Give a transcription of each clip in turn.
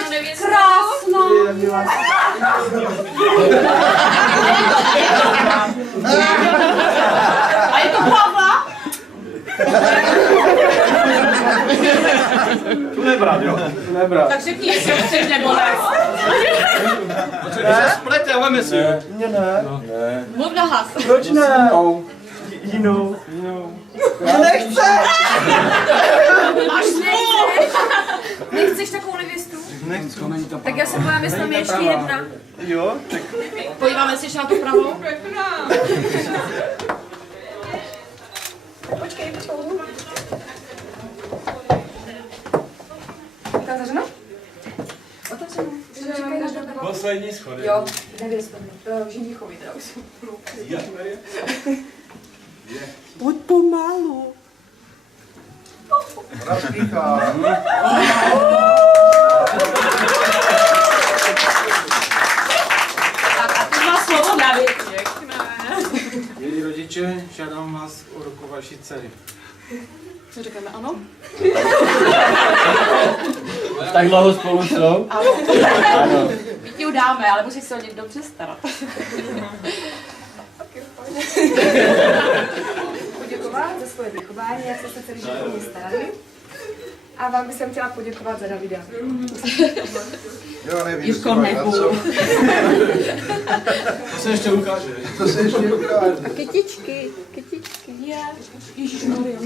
jednu nevěstu. Krásná. A je to Pavla? Tu nebrat, jo? Tu nebrat. Tak řekni, jestli chceš nebo ne. My se spleteme si. Mně ne. Mluv na hlas. Proč ne? Jinou. Nechce! Máš smůlu. Nechceš takovou nevěstu? Nechci. Tak já se bojím, jestli tam je ještě jedna. Jo? Tak Podíváme se ještě na tu pravou. Počkej. Otevřeno? Otevřeno. Čekaj, až do poslední schody. Jo, nevěstu. Ženichovi teda už jsou. Pojď pomalu. Razpíchá. Tak a ty má slovo David. Milí rodiče, žádám vás o ruku vaší dcery. Co říkáme, ano? Tak dlouho spolu jsou? Ano. My ti ho dáme, ale musíš se o něj dobře starat. Poděkovat za svoje vychování, jak jste se celý život o mě starali. A vám bych chtěla poděkovat za Davida. Jo, nevím, Jirko, nebudu. To se ještě ukáže. To se ještě ukáže. Kytičky. Ježišmarja.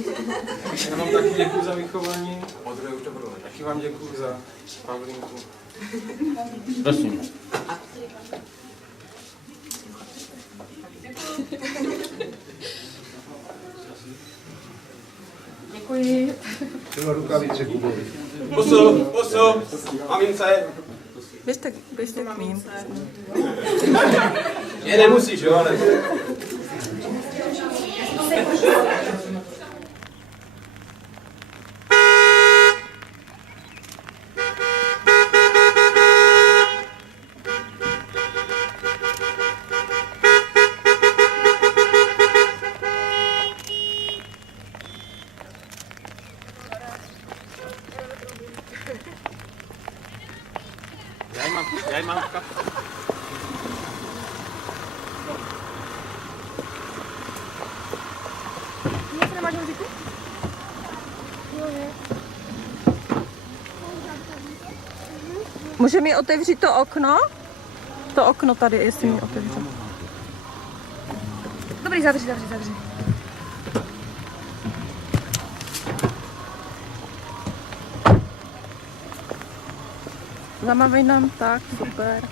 Já vám taky děkuji za vychování. Taky vám děkuji za Pavlínku. Prosím. Děkuji. Třeba rukavice Kubovi. Pusu, mamince. Běžte k mým. Je nemusíš, jo, ale... Já jí mám v kapse. Může mi otevřít to okno? To okno tady, jestli mi otevře. Dobrý, zavři. Zamávej nám, tak, super.